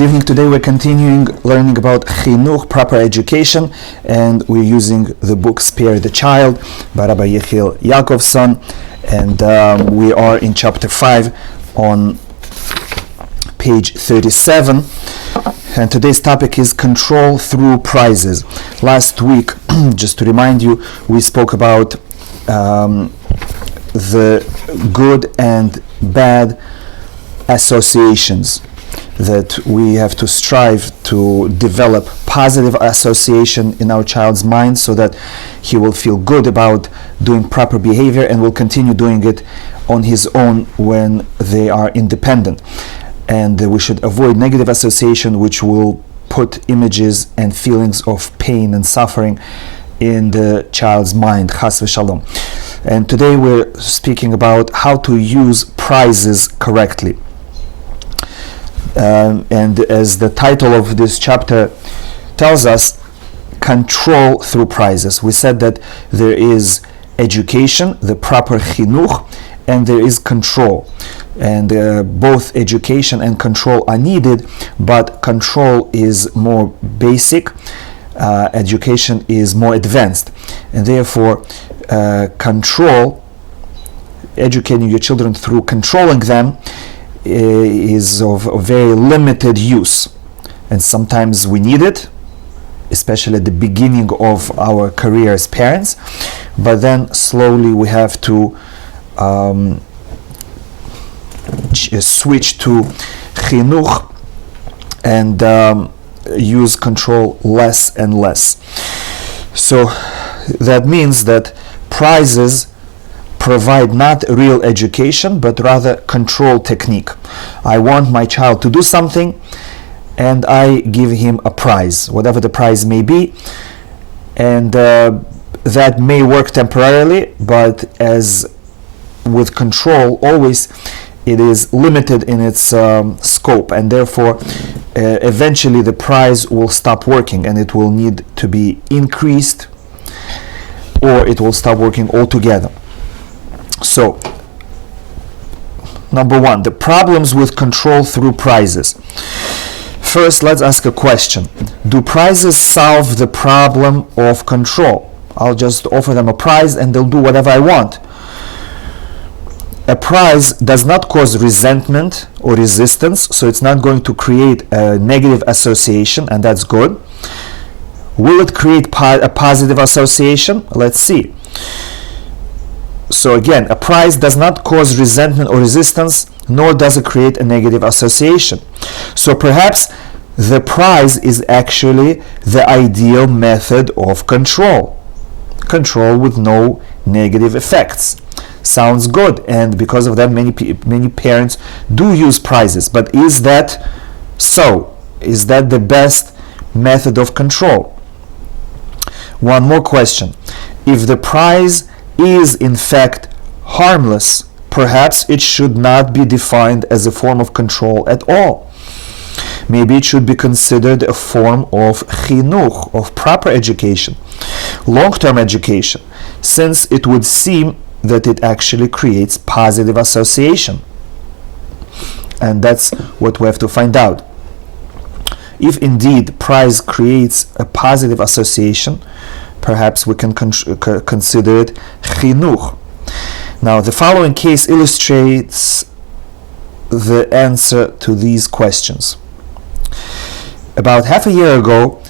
Good evening. Today we're continuing learning about Chinuch, proper education, and we're using the book Spare the Child by Rabbi Yaakovson, and we are in chapter 5 on page 37, and today's topic is control through prizes. Last week, just to remind you, we spoke about the good and bad associations, that we have to strive to develop positive association in our child's mind so that he will feel good about doing proper behavior and will continue doing it on his own when they are independent. And we should avoid negative association, which will put images and feelings of pain and suffering in the child's mind. Chas v'shalom. And today we're speaking about how to use prizes correctly. And as the title of this chapter tells us, control through prizes. We said that there is education, the proper chinuch, and there is control. And both education and control are needed, but control is more basic, education is more advanced. And therefore, educating your children through controlling them is of very limited use, and sometimes we need it, especially at the beginning of our career as parents, but then slowly we have to switch to chinuch and use control less and less. So that means that prizes provide not real education, but rather control technique. I want my child to do something, and I give him a prize, whatever the prize may be, and that may work temporarily, but as with control, always it is limited in its scope, and therefore eventually the prize will stop working and it will need to be increased, or it will stop working altogether. So, number one, the problems with control through prizes. First, let's ask a question. Do prizes solve the problem of control? I'll just offer them a prize and they'll do whatever I want. A prize does not cause resentment or resistance, so it's not going to create a negative association, and that's good. Will it create a positive association? Let's see. So again, a prize does not cause resentment or resistance, nor does it create a negative association. So perhaps the prize is actually the ideal method of control. Control with no negative effects. Sounds good, and because of that many parents do use prizes. But is that so? Is that the best method of control? One more question. If the prize is in fact harmless, perhaps it should not be defined as a form of control at all. Maybe it should be considered a form of chinuch, of proper education, long-term education, since it would seem that it actually creates positive association. And that's what we have to find out. If indeed prize creates a positive association, perhaps we can consider it chinuch. Now, the following case illustrates the answer to these questions. About half a year ago,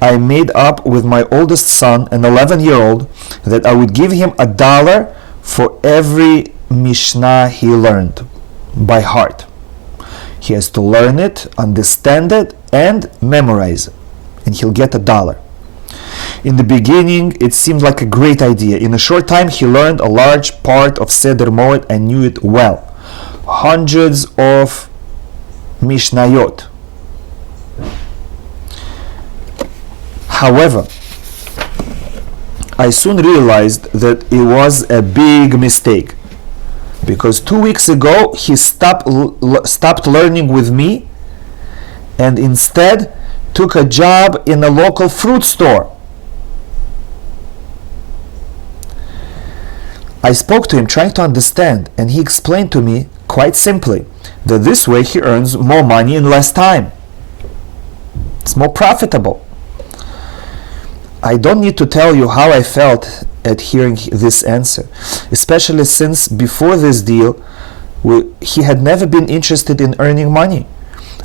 I made up with my oldest son, an 11-year-old, that I would give him $1 for every Mishnah he learned by heart. He has to learn it, understand it, and memorize it, and he'll get $1. In the beginning, it seemed like a great idea. In a short time, he learned a large part of Seder Moed and knew it well. Hundreds of Mishnayot. However, I soon realized that it was a big mistake, because 2 weeks ago he stopped learning with me and instead took a job in a local fruit store. I spoke to him trying to understand, and he explained to me quite simply that this way he earns more money in less time. It's more profitable. I don't need to tell you how I felt at hearing this answer, especially since before this deal, he had never been interested in earning money.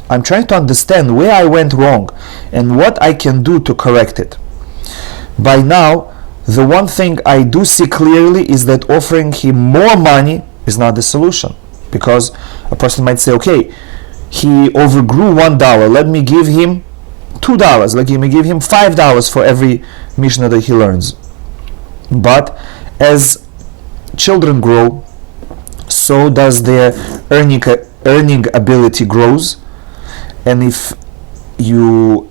I'm trying to understand where I went wrong and what I can do to correct it. By now, the one thing I do see clearly is that offering him more money is not the solution. Because a person might say, okay, he overgrew $1, let me give him $2, let me give him $5 for every Mishnah that he learns. But as children grow, so does their earning ability grows. And if you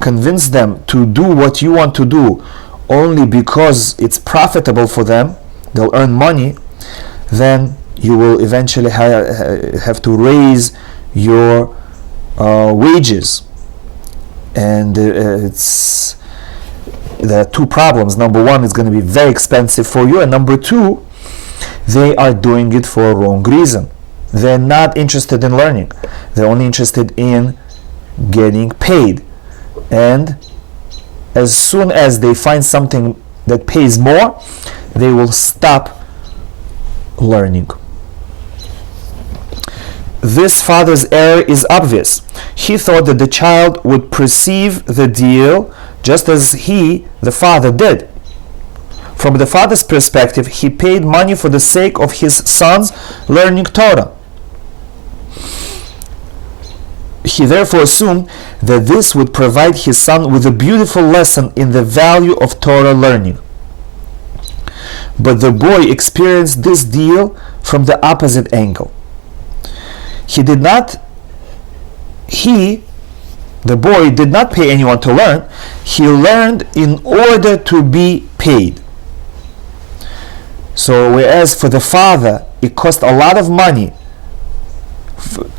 convince them to do what you want to do only because it's profitable for them, they'll earn money, then you will eventually have to raise your wages. And there are two problems. Number one, it's going to be very expensive for you, and number two, they are doing it for a wrong reason. They're not interested in learning. They're only interested in getting paid. And as soon as they find something that pays more, they will stop learning. This father's error is obvious. He thought that the child would perceive the deal just as he, the father, did. From the father's perspective, he paid money for the sake of his son's learning Torah. He therefore assumed that this would provide his son with a beautiful lesson in the value of Torah learning. But the boy experienced this deal from the opposite angle. The boy did not pay anyone to learn. He learned in order to be paid. So whereas for the father it cost a lot of money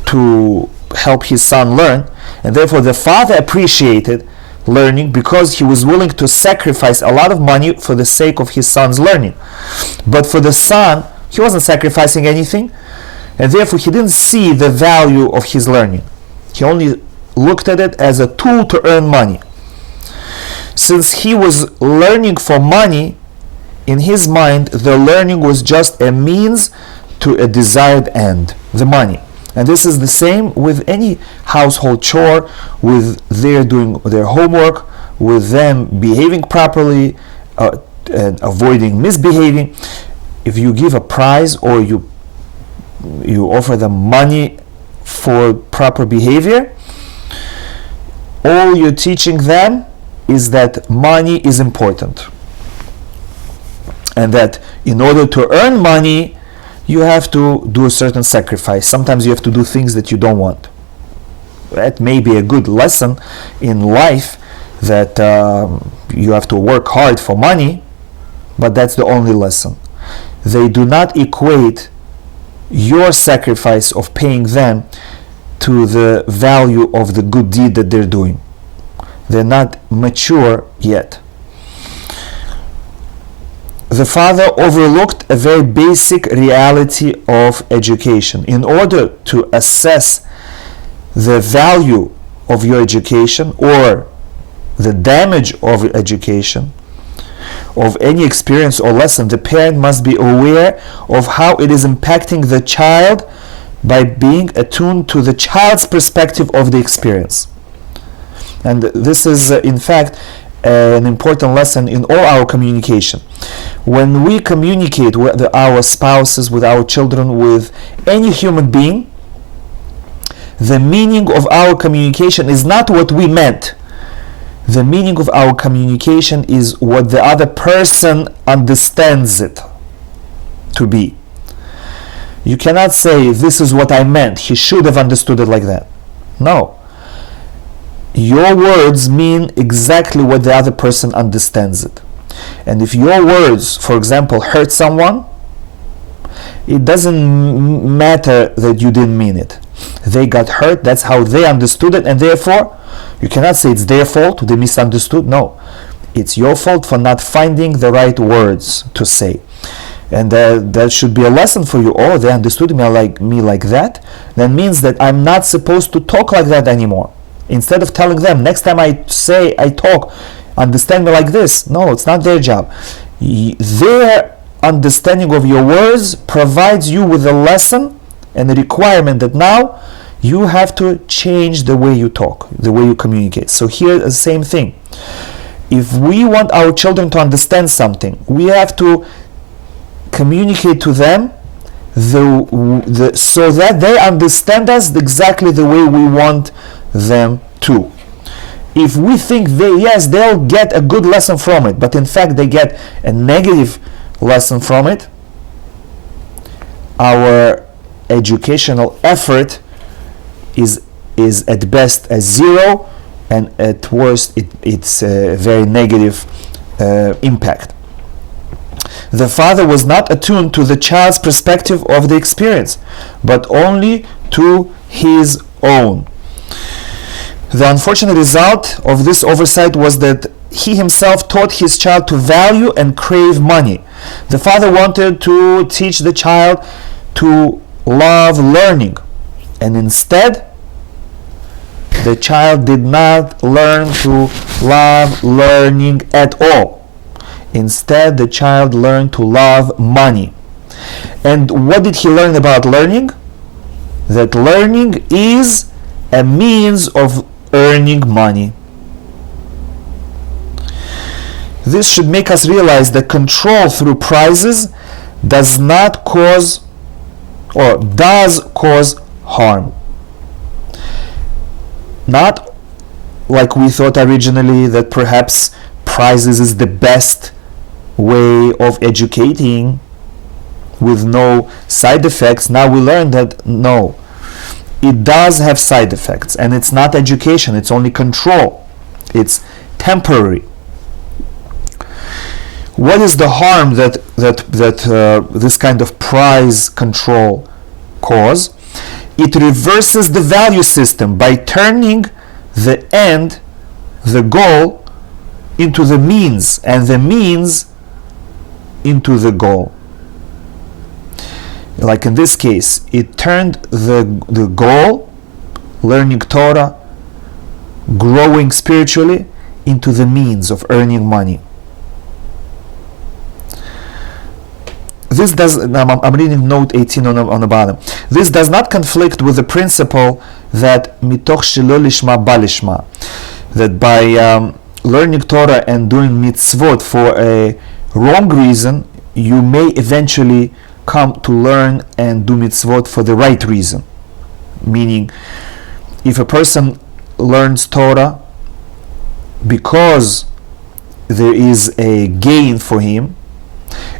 to help his son learn, and therefore the father appreciated learning because he was willing to sacrifice a lot of money for the sake of his son's learning. But for the son, he wasn't sacrificing anything, and therefore he didn't see the value of his learning. He only looked at it as a tool to earn money. Since he was learning for money, in his mind the learning was just a means to a desired end, the money. And this is the same with any household chore, with their doing their homework, with them behaving properly and avoiding misbehaving. If you give a prize or you offer them money for proper behavior, all you're teaching them is that money is important, and that in order to earn money you have to do a certain sacrifice. Sometimes you have to do things that you don't want. That may be a good lesson in life, that you have to work hard for money, but that's the only lesson. They do not equate your sacrifice of paying them to the value of the good deed that they're doing. They're not mature yet. The father overlooked a very basic reality of education. In order to assess the value of your education or the damage of education, of any experience or lesson, the parent must be aware of how it is impacting the child by being attuned to the child's perspective of the experience. And this is, in fact, an important lesson in all our communication. When we communicate with our spouses, with our children, with any human being, the meaning of our communication is not what we meant. The meaning of our communication is what the other person understands it to be. You cannot say, this is what I meant, he should have understood it like that. No. Your words mean exactly what the other person understands it. And if your words, for example, hurt someone, it doesn't matter that you didn't mean it. They got hurt, that's how they understood it, and therefore you cannot say it's their fault, they misunderstood. No, it's your fault for not finding the right words to say. And that should be a lesson for you. Oh, they understood me like that. That means that I'm not supposed to talk like that anymore. Instead of telling them, next time I talk, understand me like this. No, it's not their job. Their understanding of your words provides you with a lesson and a requirement that now you have to change the way you talk, the way you communicate. So here, the same thing. If we want our children to understand something, we have to communicate to them so that they understand us exactly the way we want them to. If we think they'll get a good lesson from it, but in fact they get a negative lesson from it, our educational effort is at best a zero, and at worst it's a very negative impact. The father was not attuned to the child's perspective of the experience, but only to his own. The unfortunate result of this oversight was that he himself taught his child to value and crave money. The father wanted to teach the child to love learning, and instead the child did not learn to love learning at all. Instead, the child learned to love money. And what did he learn about learning? That learning is a means of earning money. This should make us realize that control through prizes does not cause, or does cause, harm. Not like we thought originally, that perhaps prizes is the best way of educating with no side effects. Now we learn that no, it does have side effects, and it's not education, it's only control. It's temporary. What is the harm that this kind of prize control cause? It reverses the value system by turning the end, the goal, into the means, and the means into the goal. Like in this case, it turned the goal, learning Torah, growing spiritually, into the means of earning money. This does, I'm reading note 18 on the bottom. This does not conflict with the principle that mitoch shelo lishma ba lishma, that by learning Torah and doing mitzvot for a wrong reason, you may eventually come to learn and do mitzvot for the right reason. Meaning, if a person learns Torah because there is a gain for him,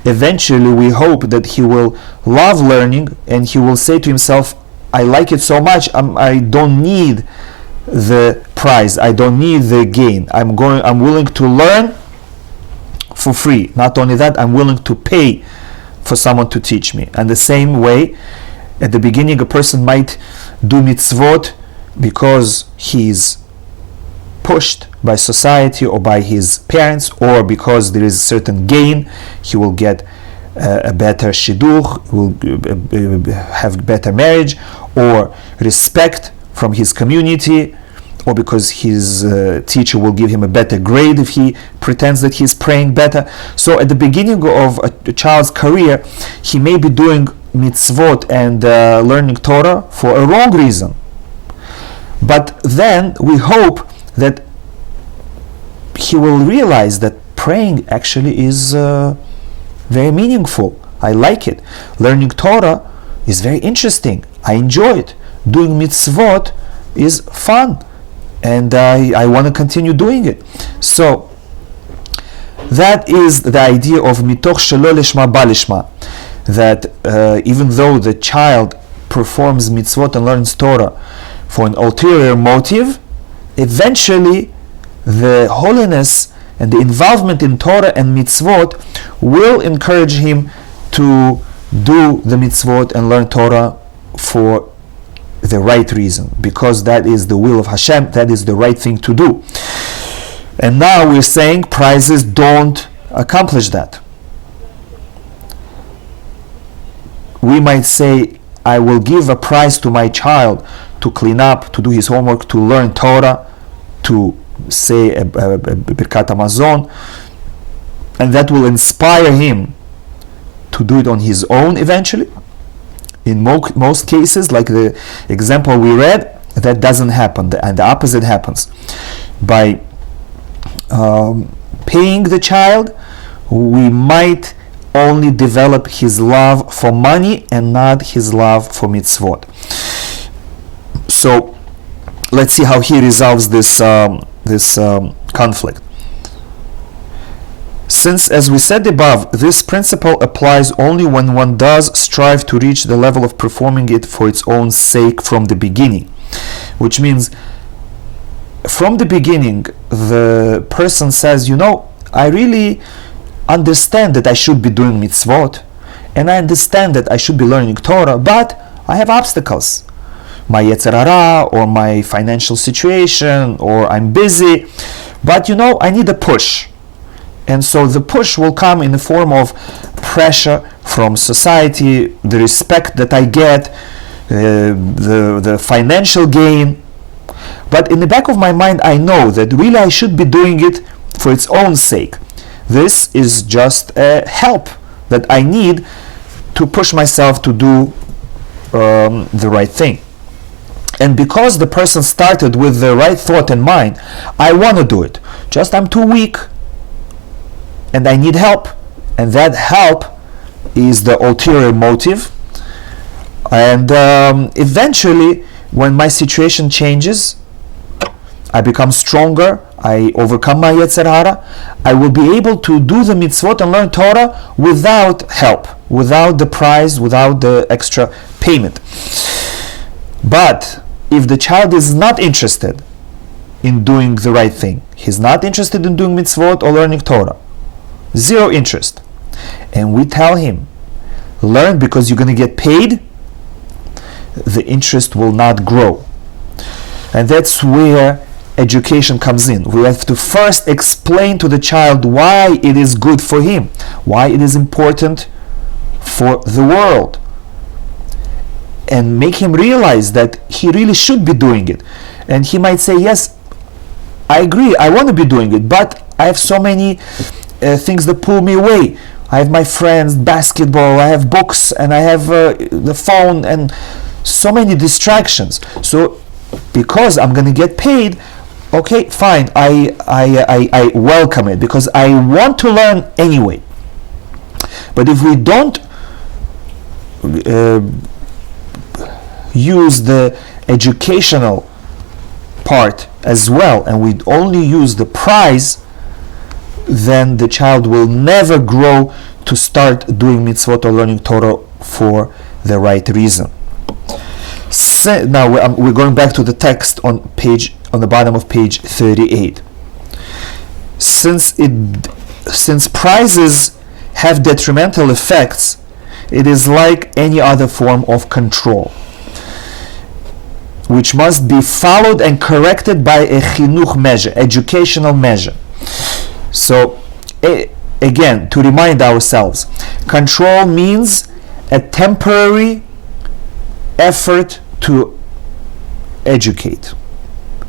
eventually we hope that he will love learning, and he will say to himself, I like it so much, I don't need the prize, I don't need the gain, I'm willing to learn for free. Not only that, I'm willing to pay for someone to teach me. And the same way, at the beginning, a person might do mitzvot because he's pushed by society or by his parents, or because there is a certain gain. He will get a better shidduch, will have better marriage, or respect from his community, or because his teacher will give him a better grade if he pretends that he's praying better. So at the beginning of a child's career, he may be doing mitzvot and learning Torah for a wrong reason. But then we hope that he will realize that praying actually is very meaningful. I like it. Learning Torah is very interesting. I enjoy it. Doing mitzvot is fun, and I want to continue doing it. So that is the idea of mitoch shelo lishma ba lishma, that even though the child performs mitzvot and learns Torah for an ulterior motive, eventually the holiness and the involvement in Torah and mitzvot will encourage him to do the mitzvot and learn Torah for the right reason, because that is the will of Hashem, that is the right thing to do. And now we're saying prizes don't accomplish that. We might say, I will give a prize to my child to clean up, to do his homework, to learn Torah, to say a Birkat Hamazon, and that will inspire him to do it on his own eventually. In most cases, like the example we read, that doesn't happen, and the opposite happens. By paying the child, we might only develop his love for money and not his love for mitzvot. So let's see how he resolves this conflict. Since, as we said above, this principle applies only when one does strive to reach the level of performing it for its own sake from the beginning, which means from the beginning the person says, I really understand that I should be doing mitzvot, and I understand that I should be learning Torah, but I have obstacles. My Yetzer Hara, or my financial situation, or I'm busy, but I need a push. And so the push will come in the form of pressure from society, the respect that I get, the financial gain. But in the back of my mind, I know that really I should be doing it for its own sake. This is just a help that I need to push myself to do the right thing. And because the person started with the right thought in mind, I want to do it. Just I'm too weak and I need help. And that help is the ulterior motive. And eventually, when my situation changes, I become stronger, I overcome my Yetzer Hara, I will be able to do the mitzvot and learn Torah without help, without the prize, without the extra payment. But if the child is not interested in doing the right thing, he's not interested in doing mitzvot or learning Torah, zero interest, and we tell him, learn because you're going to get paid, the interest will not grow. And that's where education comes in. We have to first explain to the child why it is good for him, why it is important for the world, and make him realize that he really should be doing it. And he might say, yes, I agree, I want to be doing it, but I have so many things that pull me away. I have my friends, basketball, I have books, and I have the phone, and so many distractions. So because I'm going to get paid, okay, fine, I welcome it because I want to learn anyway. But if we don't use the educational part as well, and we only use the prize, then the child will never grow to start doing mitzvot or learning Torah for the right reason. Now we're going back to the text on the bottom of page 38. Since prizes have detrimental effects, it is like any other form of control, which must be followed and corrected by a chinuch measure, educational measure. So again, to remind ourselves, control means a temporary effort to educate.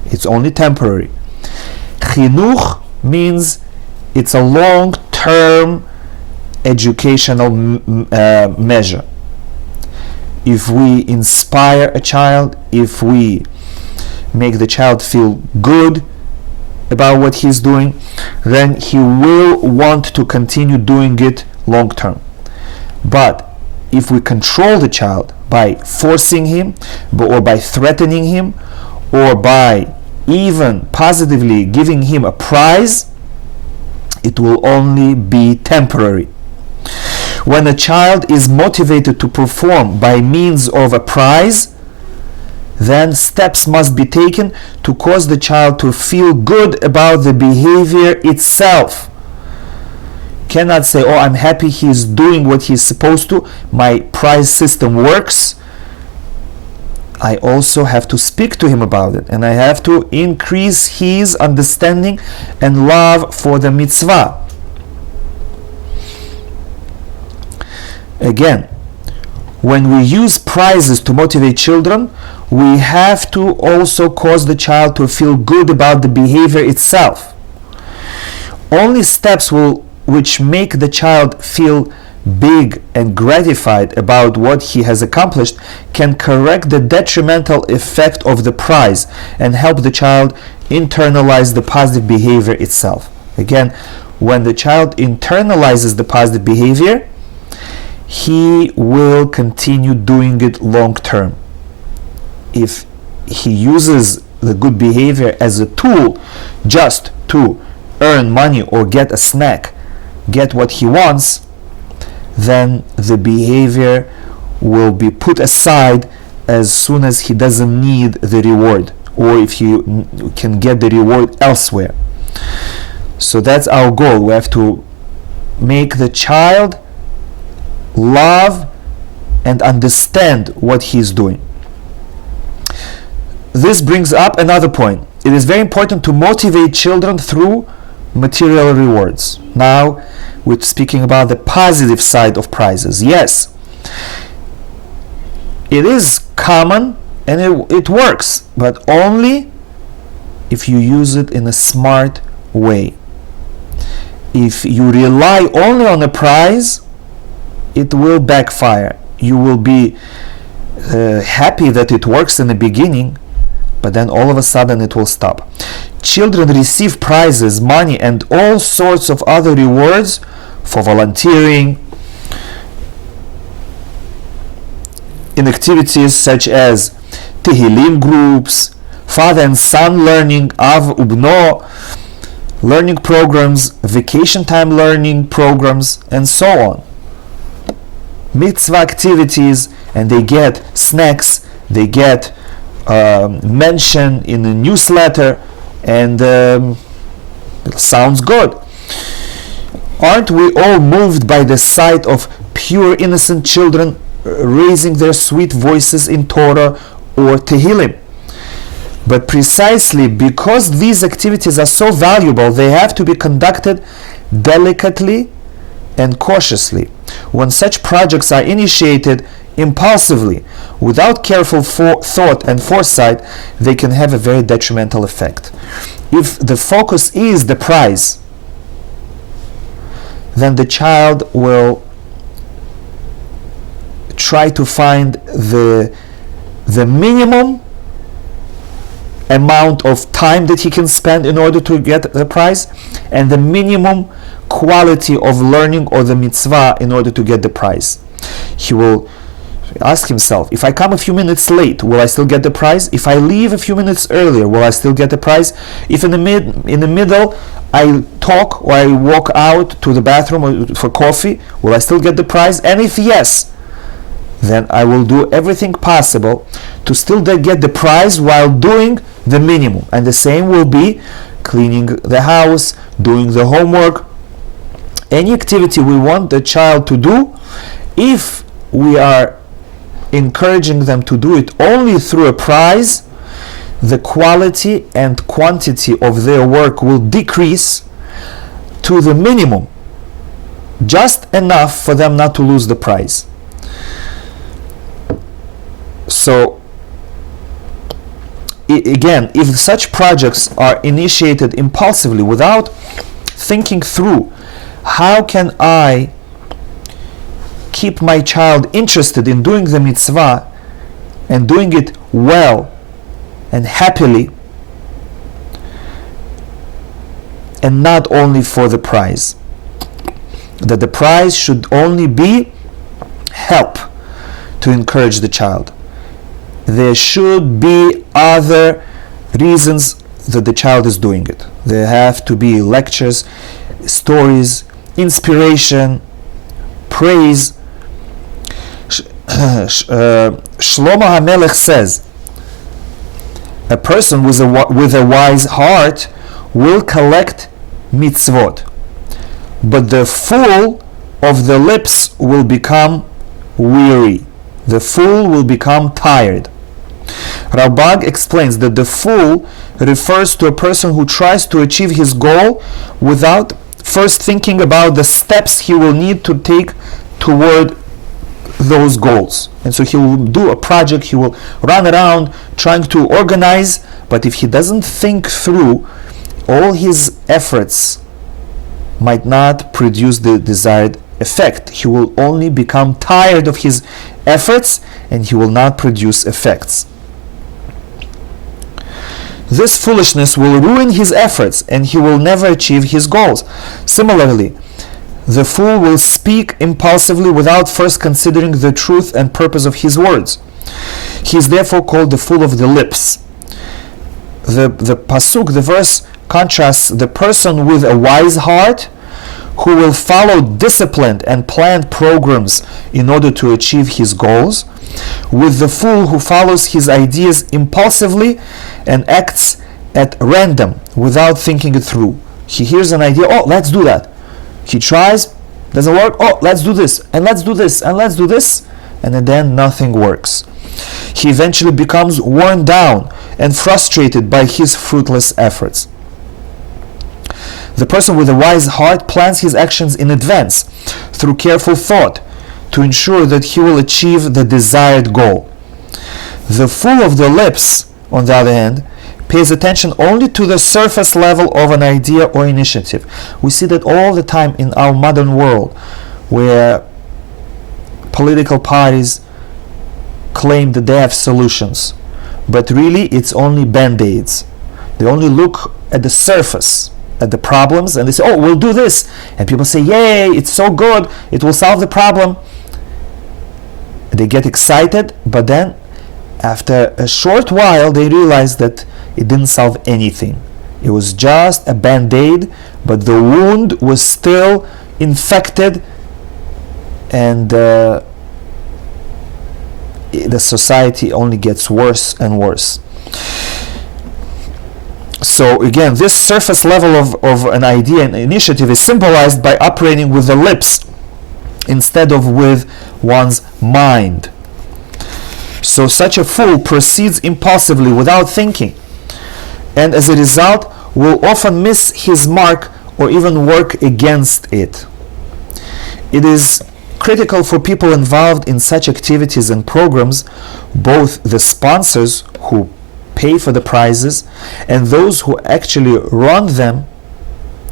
It's only temporary. Chinuch means it's a long-term educational measure. If we inspire a child, if we make the child feel good about what he's doing, then he will want to continue doing it long term. But if we control the child by forcing him, or by threatening him, or by even positively giving him a prize, it will only be temporary. When a child is motivated to perform by means of a prize, then steps must be taken to cause the child to feel good about the behavior itself. Cannot say, oh, I'm happy he's doing what he's supposed to, my prize system works. I also have to speak to him about it, and I have to increase his understanding and love for the mitzvah. Again, when we use prizes to motivate children, we have to also cause the child to feel good about the behavior itself. Only steps which make the child feel big and gratified about what he has accomplished can correct the detrimental effect of the prize and help the child internalize the positive behavior itself. Again, when the child internalizes the positive behavior, he will continue doing it long term. If he uses the good behavior as a tool just to earn money or get a snack, get what he wants, then the behavior will be put aside as soon as he doesn't need the reward, or if he can get the reward elsewhere. So that's our goal. We have to make the child love and understand what he's doing. This brings up another point. It is very important to motivate children through material rewards. Now we're speaking about the positive side of prizes. Yes, it is common and it works, but only if you use it in a smart way. If you rely only on a prize, it will backfire. You will be happy that it works in the beginning, but then all of a sudden it will stop. Children receive prizes, money, and all sorts of other rewards for volunteering in activities such as Tehillim groups, father and son learning, Av Ubno learning programs, vacation time learning programs, and so on. Mitzvah activities, and they get snacks, they get mention in a newsletter, and it sounds good. Aren't we all moved by the sight of pure innocent children raising their sweet voices in Torah or Tehillim? But precisely because these activities are so valuable, they have to be conducted delicately and cautiously. When such projects are initiated impulsively, without careful thought and foresight, they can have a very detrimental effect. If the focus is the prize, then the child will try to find the minimum amount of time that he can spend in order to get the prize, and the minimum quality of learning or the mitzvah in order to get the prize. He will ask himself, if I come a few minutes late, will I still get the prize? If I leave a few minutes earlier, will I still get the prize? If in the middle I talk or I walk out to the bathroom for coffee, will I still get the prize? And if yes, then I will do everything possible to still get the prize while doing the minimum. And the same will be cleaning the house, doing the homework, any activity we want the child to do. If we are encouraging them to do it only through a prize, the quality and quantity of their work will decrease to the minimum, just enough for them not to lose the prize. So again, if such projects are initiated impulsively without thinking through, how can I keep my child interested in doing the mitzvah and doing it well and happily, and not only for the prize? That the prize should only be help to encourage the child. There should be other reasons that the child is doing it. There have to be lectures, stories, inspiration, praise. Shlomo HaMelech says, a person with a wise heart will collect mitzvot, but the fool of the lips will become weary. The fool will become tired. Rabbi explains that the fool refers to a person who tries to achieve his goal without first thinking about the steps he will need to take toward those goals. And so he will do a project, he will run around trying to organize, but if he doesn't think through, all his efforts might not produce the desired effect. He will only become tired of his efforts and he will not produce effects. This foolishness will ruin his efforts and he will never achieve his goals. Similarly, the fool will speak impulsively without first considering the truth and purpose of his words. He is therefore called the fool of the lips. The pasuk, the verse, contrasts the person with a wise heart who will follow disciplined and planned programs in order to achieve his goals, with the fool who follows his ideas impulsively and acts at random without thinking it through. He hears an idea, oh, let's do that. He tries, doesn't work, oh, let's do this, and let's do this, and let's do this, and then nothing works. He eventually becomes worn down and frustrated by his fruitless efforts. The person with a wise heart plans his actions in advance through careful thought to ensure that he will achieve the desired goal. The fool of the lips, on the other hand, pays attention only to the surface level of an idea or initiative. We see that all the time in our modern world, where political parties claim that they have solutions, but really it's only band-aids. They only look at the surface, at the problems, and they say, oh, we'll do this, and people say, yay, it's so good, it will solve the problem. They get excited, but then after a short while they realize that it didn't solve anything. It was just a band-aid, but the wound was still infected, and the society only gets worse and worse. So again, this surface level of an idea and initiative is symbolized by operating with the lips instead of with one's mind. So such a fool proceeds impulsively without thinking, and as a result will often miss his mark or even work against it. It is critical for people involved in such activities and programs, both the sponsors who pay for the prizes and those who actually run them,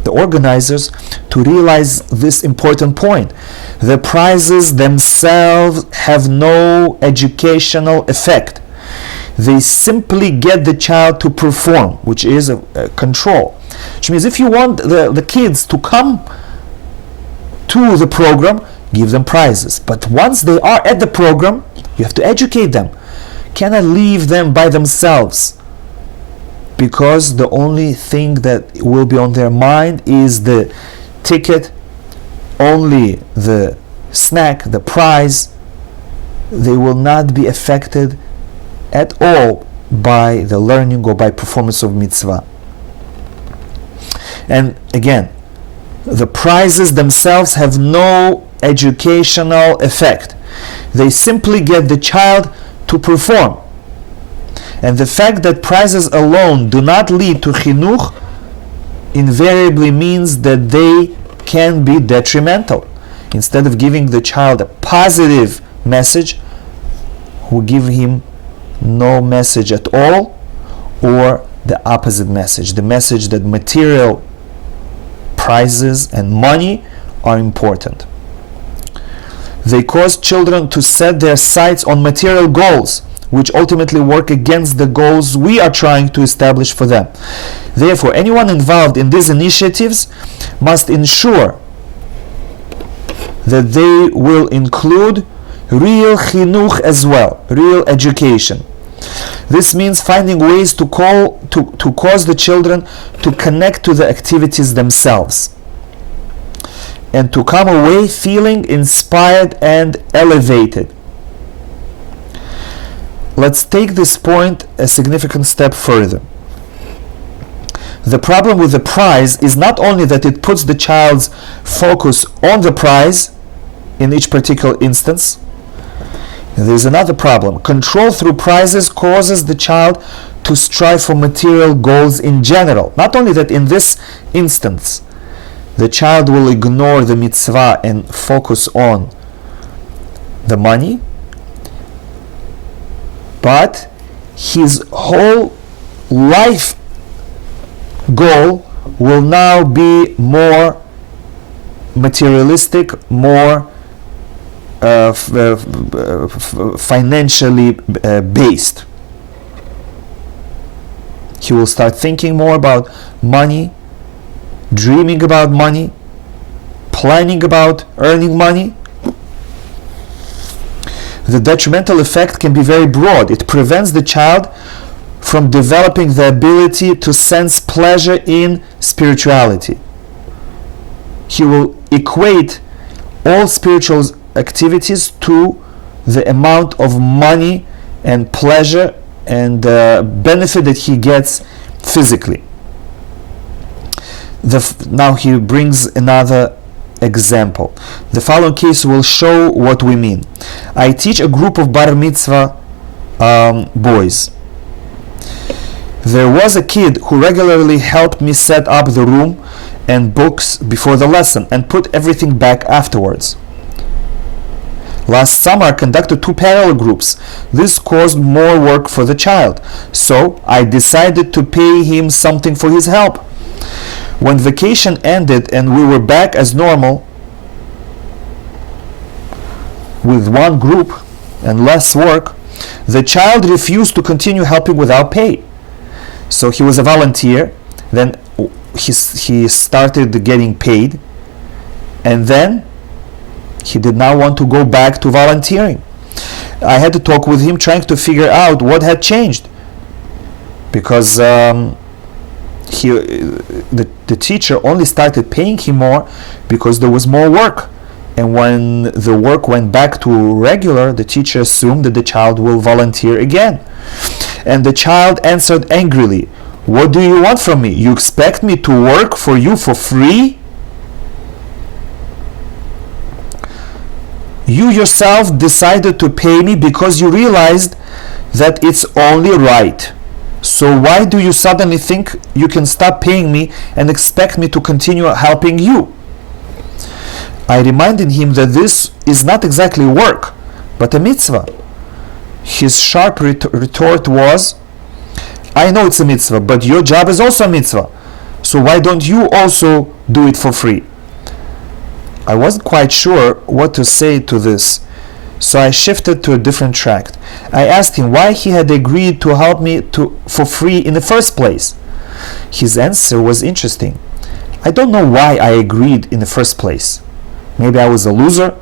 the organizers, to realize this important point. The prizes themselves have no educational effect. They simply get the child to perform, which is a control. Which means if you want the kids to come to the program, give them prizes. But once they are at the program, you have to educate them. Cannot leave them by themselves, because the only thing that will be on their mind is the ticket, only the snack, the prize. They will not be affected at all by the learning or by performance of mitzvah. And again, the prizes themselves have no educational effect. They simply get the child to perform. And the fact that prizes alone do not lead to chinuch invariably means that they can be detrimental. Instead of giving the child a positive message, we give him no message at all, or the opposite message, the message that material prizes and money are important. They cause children to set their sights on material goals, which ultimately work against the goals we are trying to establish for them. Therefore, anyone involved in these initiatives must ensure that they will include real chinuch as well, real education. This means finding ways to cause the children to connect to the activities themselves and to come away feeling inspired and elevated. Let's take this point a significant step further. The problem with the prize is not only that it puts the child's focus on the prize in each particular instance. There's another problem. Control through prizes causes the child to strive for material goals in general. Not only that, in this instance, the child will ignore the mitzvah and focus on the money, but his whole life goal will now be more materialistic, more financially based. He will start thinking more about money, dreaming about money, planning about earning money. The detrimental effect can be very broad. It prevents the child from developing the ability to sense pleasure in spirituality. He will equate all spiritual activities to the amount of money and pleasure and benefit that he gets physically. Now he brings another example. The following case will show what we mean. I teach a group of bar mitzvah boys. There was a kid who regularly helped me set up the room and books before the lesson and put everything back afterwards. Last summer I conducted 2 parallel groups. This caused more work for the child, so I decided to pay him something for his help. When vacation ended and we were back as normal with one group and less work, the child refused to continue helping without pay. So he was a volunteer, then he started getting paid, and then he did not want to go back to volunteering. I had to talk with him, trying to figure out what had changed, because the teacher only started paying him more because there was more work, and when the work went back to regular, the teacher assumed that the child will volunteer again. And the child answered angrily, "What do you want from me? You expect me to work for you for free? You yourself decided to pay me because you realized that it's only right. So why do you suddenly think you can stop paying me and expect me to continue helping you?" I reminded him that this is not exactly work, but a mitzvah. His sharp retort was, "I know it's a mitzvah, but your job is also a mitzvah. So why don't you also do it for free?" I wasn't quite sure what to say to this, so I shifted to a different track. I asked him why he had agreed to help me for free in the first place. His answer was interesting. "I don't know why I agreed in the first place. Maybe I was a loser,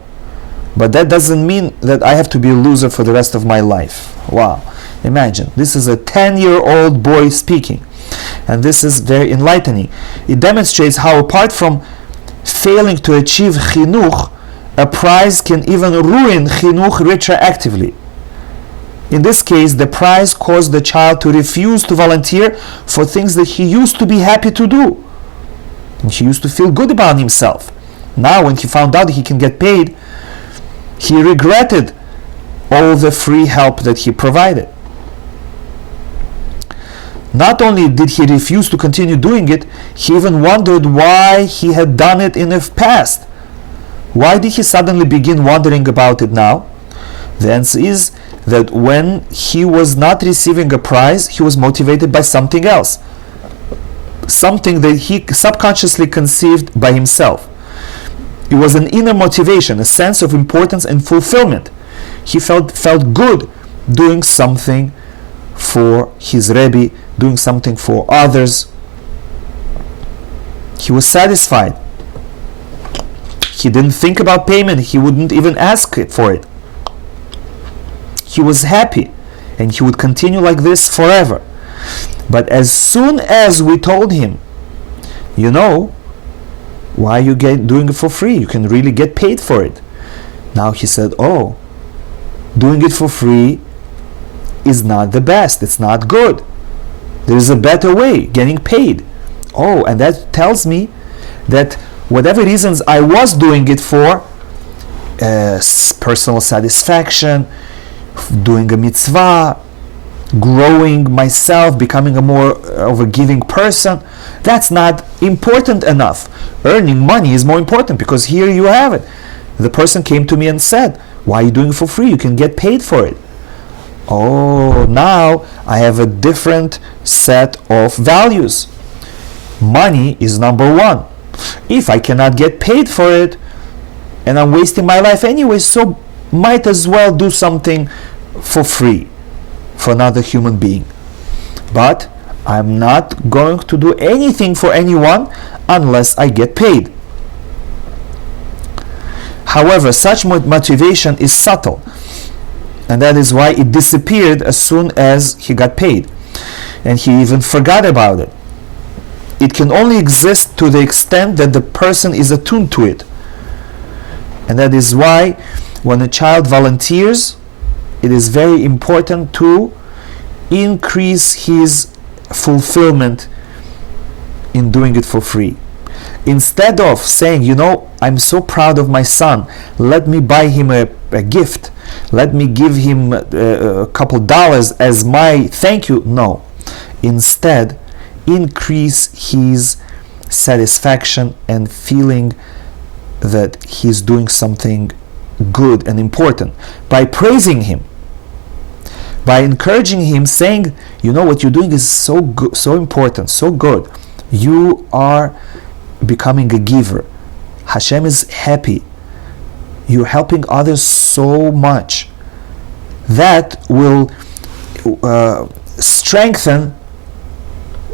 but that doesn't mean that I have to be a loser for the rest of my life." Wow. Imagine, this is a 10-year-old boy speaking, and this is very enlightening. It demonstrates how, apart from failing to achieve chinuch, a prize can even ruin chinuch retroactively. In this case, the prize caused the child to refuse to volunteer for things that he used to be happy to do. And he used to feel good about himself. Now, when he found out he can get paid, he regretted all the free help that he provided. Not only did he refuse to continue doing it, he even wondered why he had done it in the past. Why did he suddenly begin wondering about it now? The answer is that when he was not receiving a prize, he was motivated by something else, something that he subconsciously conceived by himself. It was an inner motivation, a sense of importance and fulfillment. He felt good doing something for his Rabbi, doing something for others. He was satisfied. He didn't think about payment. He wouldn't even ask for it. He was happy, and he would continue like this forever. But as soon as we told him, why are you doing it for free? You can really get paid for it. Now he said, oh, doing it for free is not the best. It's not good. There is a better way, getting paid. Oh, and that tells me that whatever reasons I was doing it for, personal satisfaction, doing a mitzvah, growing myself, becoming a more of a giving person, that's not important enough. Earning money is more important, because here you have it. The person came to me and said, why are you doing it for free? You can get paid for it. Oh, now I have a different set of values. Money is number one. If I cannot get paid for it, and I'm wasting my life anyway, so might as well do something for free for another human being. But I'm not going to do anything for anyone unless I get paid. However, such motivation is subtle, and that is why it disappeared as soon as he got paid, and he even forgot about it. It can only exist to the extent that the person is attuned to it. And that is why when a child volunteers, it is very important to increase his fulfillment in doing it for free. Instead of saying, I'm so proud of my son, let me buy him a gift, let me give him a couple dollars as my thank you. No. Instead, increase his satisfaction and feeling that he's doing something good and important by praising him, by encouraging him, saying, what you're doing is so good, so important, so good. You are becoming a giver. Hashem is happy. You're helping others so much. That will strengthen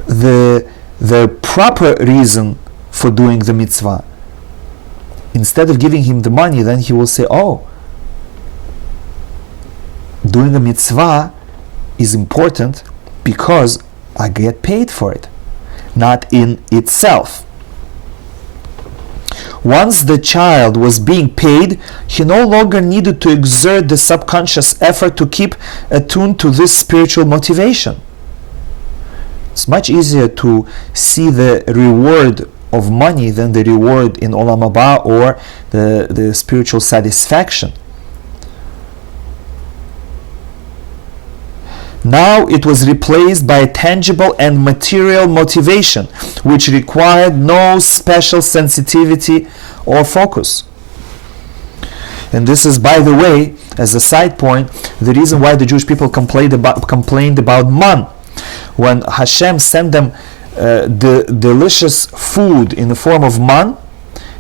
the proper reason for doing the mitzvah. Instead of giving him the money, then he will say, doing a mitzvah is important because I get paid for it, not in itself. Once the child was being paid, he no longer needed to exert the subconscious effort to keep attuned to this spiritual motivation. It's much easier to see the reward of money than the reward in Olam Haba or the spiritual satisfaction. Now it was replaced by a tangible and material motivation, which required no special sensitivity or focus. And this is, by the way, as a side point, the reason why the Jewish people complained about man. When Hashem sent them the delicious food in the form of man,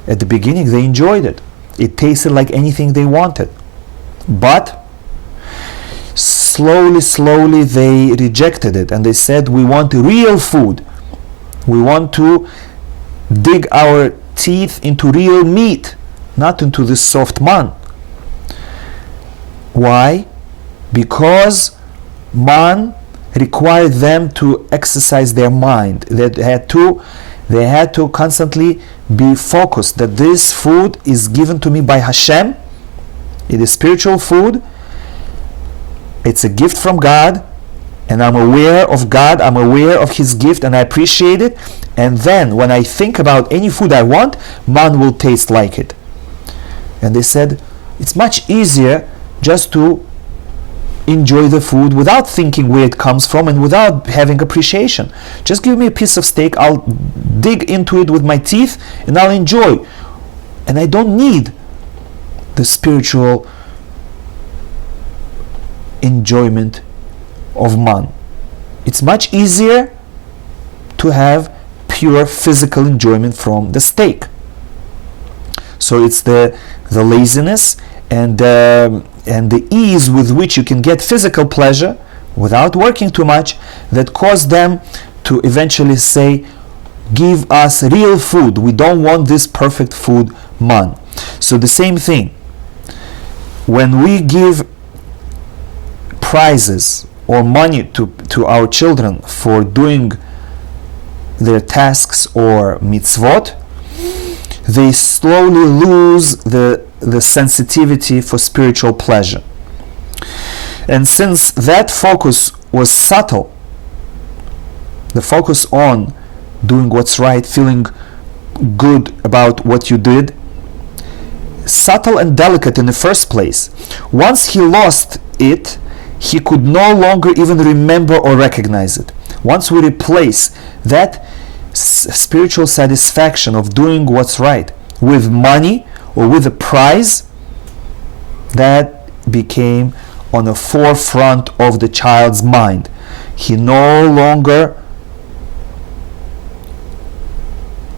at the beginning they enjoyed it. It tasted like anything they wanted. But slowly they rejected it, and they said, we want real food. We want to dig our teeth into real meat, not into this soft man. Why? Because man required them to exercise their mind. They had to constantly be focused that this food is given to me by Hashem. It is spiritual food. It's a gift from God, and I'm aware of God, I'm aware of His gift, and I appreciate it. And then when I think about any food I want, man will taste like it. And they said, it's much easier just to enjoy the food without thinking where it comes from and without having appreciation. Just give me a piece of steak, I'll dig into it with my teeth and I'll enjoy. And I don't need the spiritual enjoyment of man. It's much easier to have pure physical enjoyment from the steak. So it's the laziness and the ease with which you can get physical pleasure without working too much that caused them to eventually say, give us real food. We don't want this perfect food man. So the same thing. When we give prizes or money to our children for doing their tasks or mitzvot, they slowly lose the sensitivity for spiritual pleasure. And since that focus was subtle, the focus on doing what's right, feeling good about what you did, subtle and delicate in the first place, once he lost it, he could no longer even remember or recognize it. Once we replace that spiritual satisfaction of doing what's right with money or with a prize, that became on the forefront of the child's mind. He no longer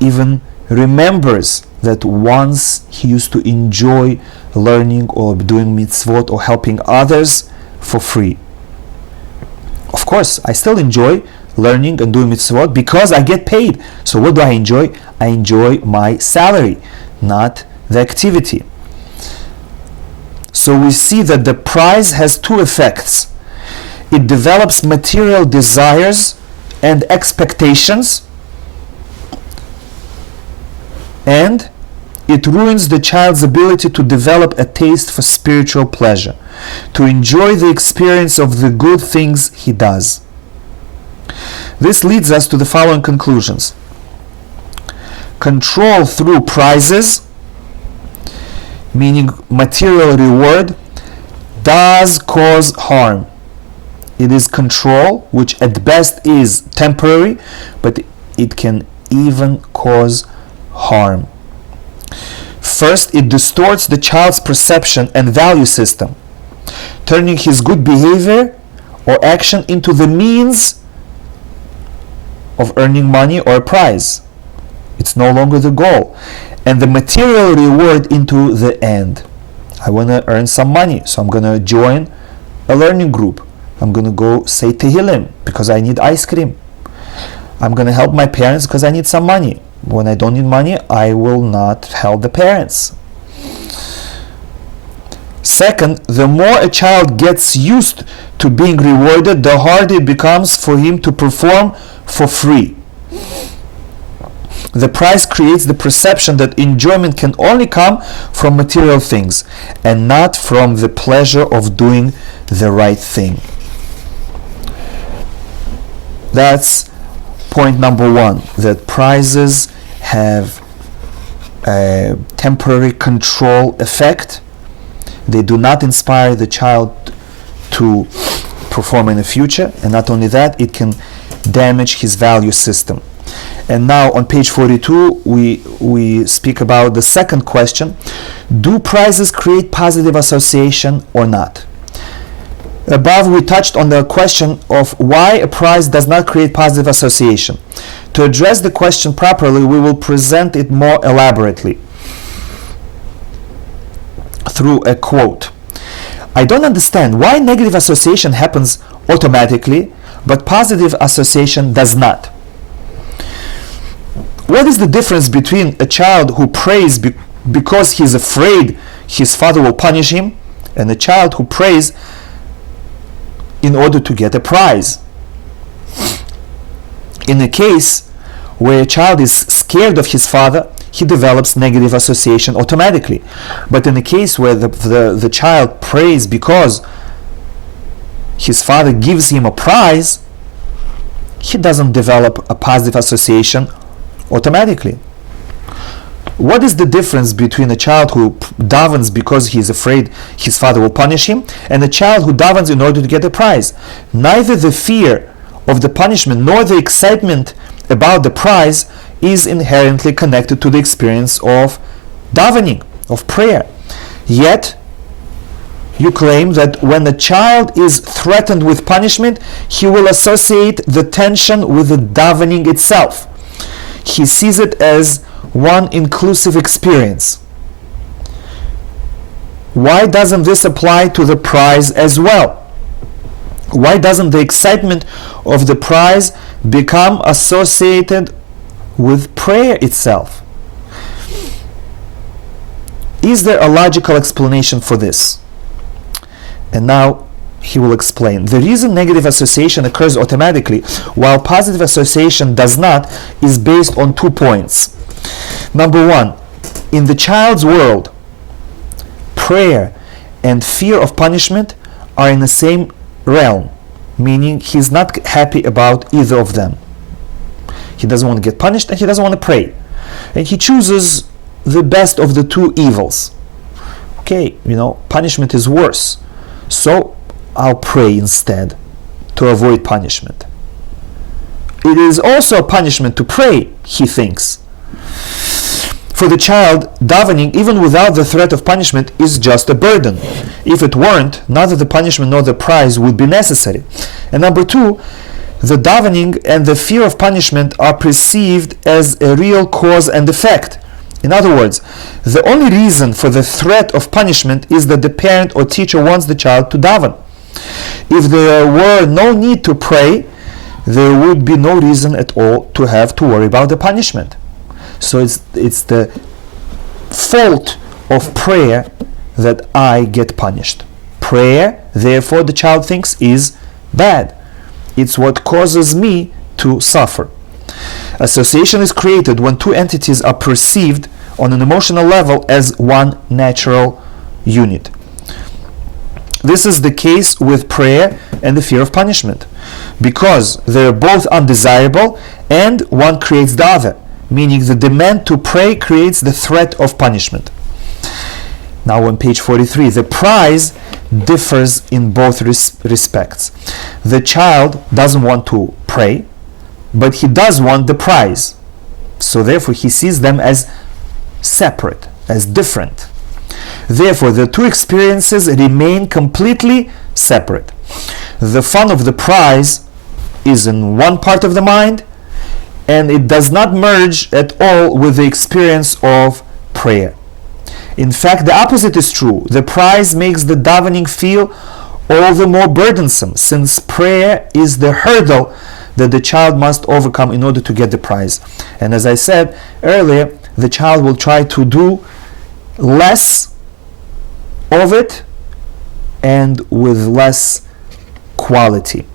even remembers that once he used to enjoy learning or doing mitzvot or helping others for free. Of course, I still enjoy learning and doing mitzvot because I get paid. So what do I enjoy? I enjoy my salary, not the activity. So we see that the prize has two effects. It develops material desires and expectations, and it ruins the child's ability to develop a taste for spiritual pleasure, to enjoy the experience of the good things he does. This leads us to the following conclusions. Control through prizes, meaning material reward, does cause harm. It is control, which at best is temporary, but it can even cause harm. First, it distorts the child's perception and value system, turning his good behavior or action into the means of earning money or a prize. It's no longer the goal. And the material reward into the end. I want to earn some money, so I'm going to join a learning group. I'm going to go say Tehillim because I need ice cream. I'm going to help my parents because I need some money. When I don't need money, I will not help the parents. Second, the more a child gets used to being rewarded, the harder it becomes for him to perform for free. The prize creates the perception that enjoyment can only come from material things and not from the pleasure of doing the right thing. That's point number one, that prizes have a temporary control effect. They do not inspire the child to perform in the future, and not only that, it can damage his value system. And now on page 42, we speak about the second question. Do prizes create positive association or not? Above, we touched on the question of why a prize does not create positive association. To address the question properly, we will present it more elaborately through a quote. I don't understand why negative association happens automatically, but positive association does not. What is the difference between a child who prays because he's afraid his father will punish him, and a child who prays in order to get a prize? In a case where a child is scared of his father, he develops negative association automatically. But in a case where the child prays because his father gives him a prize, he doesn't develop a positive association automatically. What is the difference between a child who davens because he is afraid his father will punish him and a child who davens in order to get a prize? Neither the fear of the punishment nor the excitement about the prize is inherently connected to the experience of davening, of prayer. Yet, you claim that when a child is threatened with punishment, he will associate the tension with the davening itself. He sees it as one inclusive experience. Why doesn't this apply to the prize as well? Why doesn't the excitement of the prize become associated with prayer itself? Is there a logical explanation for this? And now he will explain. The reason negative association occurs automatically while positive association does not is based on 2 points. Number one, in the child's world, prayer and fear of punishment are in the same realm, meaning he's not happy about either of them. He doesn't want to get punished and he doesn't want to pray. And he chooses the best of the two evils. Okay, punishment is worse. So I'll pray instead to avoid punishment. It is also a punishment to pray, he thinks. For the child, davening, even without the threat of punishment, is just a burden. If it weren't, neither the punishment nor the prize would be necessary. And number two, the davening and the fear of punishment are perceived as a real cause and effect. In other words, the only reason for the threat of punishment is that the parent or teacher wants the child to daven. If there were no need to pray, there would be no reason at all to have to worry about the punishment. So it's the fault of prayer that I get punished. Prayer, therefore, the child thinks, is bad. It's what causes me to suffer. Association is created when two entities are perceived on an emotional level as one natural unit. This is the case with prayer and the fear of punishment, because they're both undesirable and one creates the other, meaning the demand to pray creates the threat of punishment. Now on page 43, the prize differs in both respects. The child doesn't want to pray, but he does want the prize. So therefore he sees them as separate, as different. Therefore the two experiences remain completely separate. The fun of the prize is in one part of the mind, and it does not merge at all with the experience of prayer. In fact, the opposite is true. The prize makes the davening feel all the more burdensome, since prayer is the hurdle that the child must overcome in order to get the prize. And as I said earlier, the child will try to do less of it and with less quality.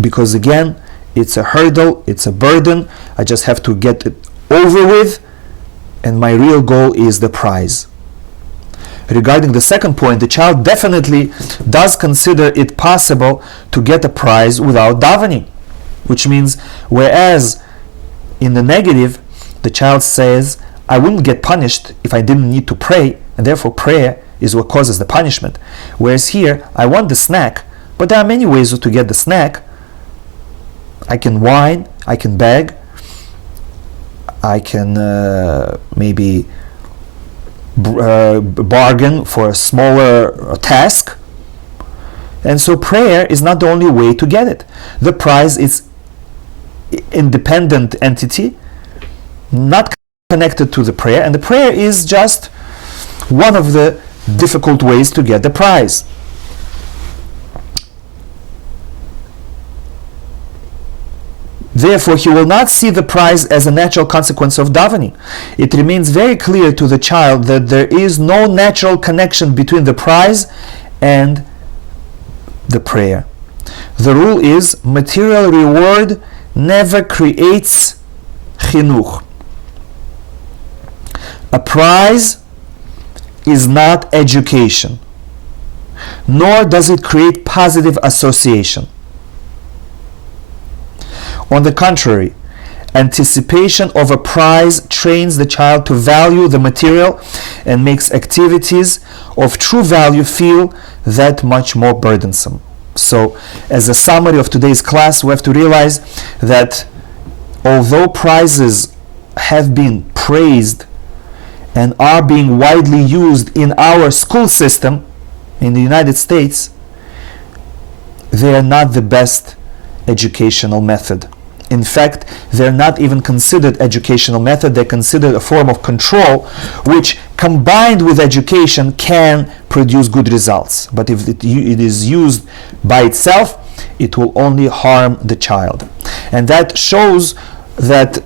Because again, it's a hurdle, it's a burden, I just have to get it over with, and my real goal is the prize. Regarding the second point, the child definitely does consider it possible to get a prize without davening, which means whereas in the negative, the child says, I wouldn't get punished if I didn't need to pray, and therefore prayer is what causes the punishment. Whereas here, I want the snack, but there are many ways to get the snack. I can whine, I can beg, I can maybe bargain for a smaller task. And so prayer is not the only way to get it. The prize is independent entity, not connected to the prayer, and the prayer is just one of the difficult ways to get the prize. Therefore, he will not see the prize as a natural consequence of davening. It remains very clear to the child that there is no natural connection between the prize and the prayer. The rule is material reward never creates chinuch. A prize is not education, nor does it create positive association. On the contrary, anticipation of a prize trains the child to value the material and makes activities of true value feel that much more burdensome. So, as a summary of today's class, we have to realize that although prizes have been praised and are being widely used in our school system in the United States, they are not the best educational method. In fact, they're not even considered educational method. They're considered a form of control, which combined with education can produce good results. But if it is used by itself, it will only harm the child. And that shows that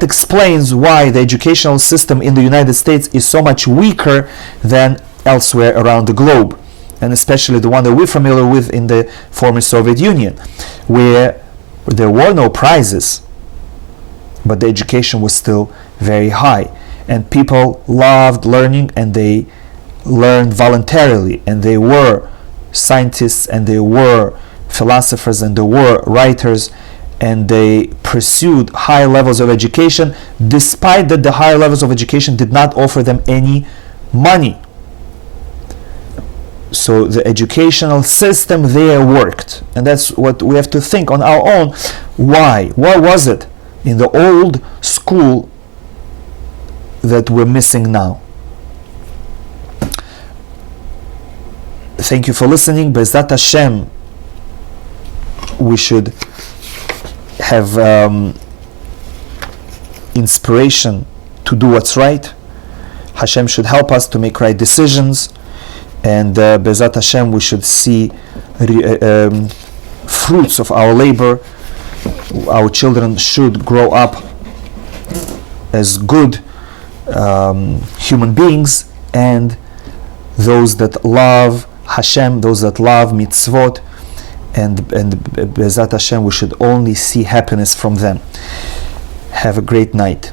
explains why the educational system in the United States is so much weaker than elsewhere around the globe, and especially the one that we're familiar with in the former Soviet Union, where there were no prizes, but the education was still very high, and people loved learning, and they learned voluntarily, and they were scientists, and they were philosophers, and they were writers, and they pursued high levels of education, despite that the higher levels of education did not offer them any money. So the educational system there worked, and that's what we have to think on our own. Why? What was it in the old school that we're missing now. Thank you for listening. Be'ezrat Hashem, we should have inspiration to do what's right. Hashem should help us to make right decisions, and Be'ezrat Hashem, we should see fruits of our labor. Our children should grow up as good human beings, and those that love Hashem, those that love mitzvot, and Be'ezrat Hashem, we should only see happiness from them. Have a great night.